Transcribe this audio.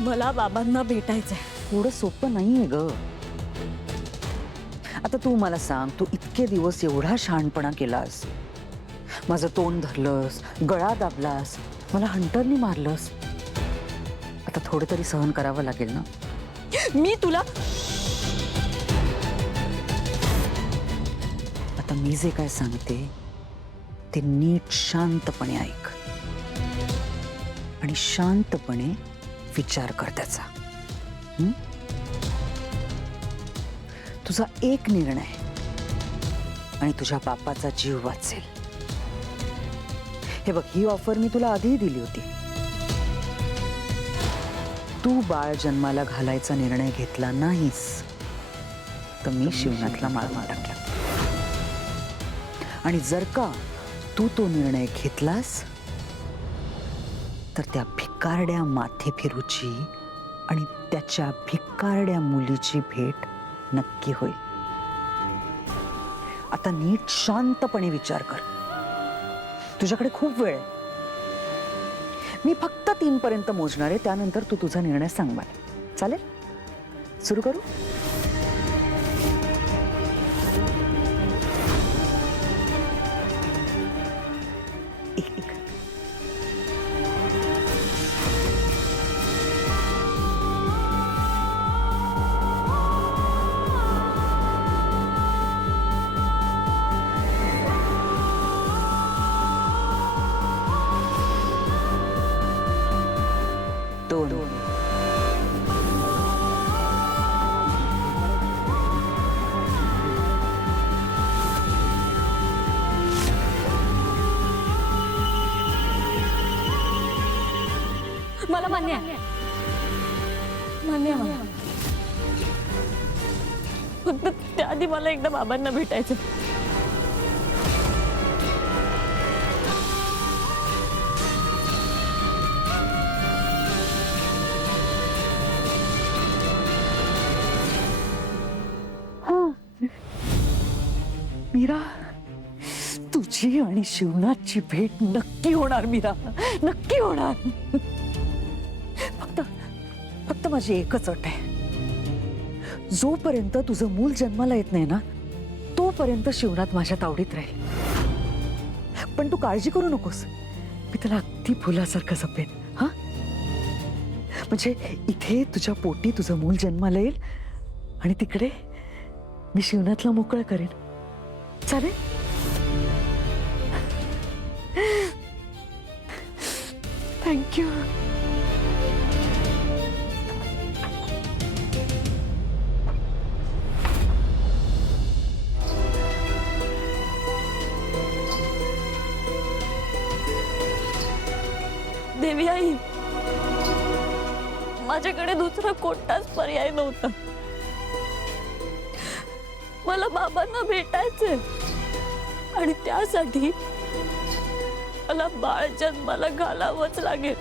मला बाबांना भेटायचंय. एवढं सोपं नाहीये ग. आता तू मला सांग, तू इतके दिवस एवढा शहाणपणा केलास, माझं तोंड धरलंस, गळा दाबलास, मला हंटरनी मारलंस, आता थोडं तरी सहन करावं लागेल ना. मी तुला आता मी जे काय सांगते ते नीट शांतपणे ऐक आणि शांतपणे विचार कर त्याचा. तुझा एक निर्णय आणि तुझ्या बापाचा जीव वाचेल. हे बघ, ही ऑफर मी तुला आधीही दिली होती. तू बाळ जन्माला घालायचा निर्णय घेतला नाहीस तर मी शिवनाथला मारून टाकला. आणि जर का तू तो निर्णय घेतलास तर त्या भिकारड्या माथे फिरूची आणि त्याच्या भिकारड्या मुलीची भेट नक्की होईल. आता नीट शांतपणे विचार कर. तुझ्याकडे खूप वेळ आहे. मी फक्त 3 पर्यंत मोजणार आहे, त्यानंतर तू तुझा निर्णय सांग मला. चालेल? सुरू करू? एक. दोन. मला मान्य आहे. मान्य आहे मला. फक्त त्याआधी मला एकदा बाबांना भेटायचं. मीरा, तुझी आणि शिवनाथची भेट नक्की होणार मीरा, नक्की होणार. फक्त माझी एकच अट आहे. जोपर्यंत तुझं मूल जन्माला येत नाही ना, तोपर्यंत शिवनाथ माझ्या तावडीत राहील. पण तू काळजी करू नकोस, मी त्याला अगदी फुलासारखं जपेन. हा, म्हणजे इथे तुझ्या पोटी तुझं मूल जन्माला येईल आणि तिकडे मी शिवनाथला मोकळं करेन. चालेल? थँक्यू. देवी आई, माझ्याकडे दुसरा कोणताच पर्याय नव्हता. मला बाबांना भेटायचंय आणि त्यासाठी मला बाळ जन्माला घालावंच लागेल.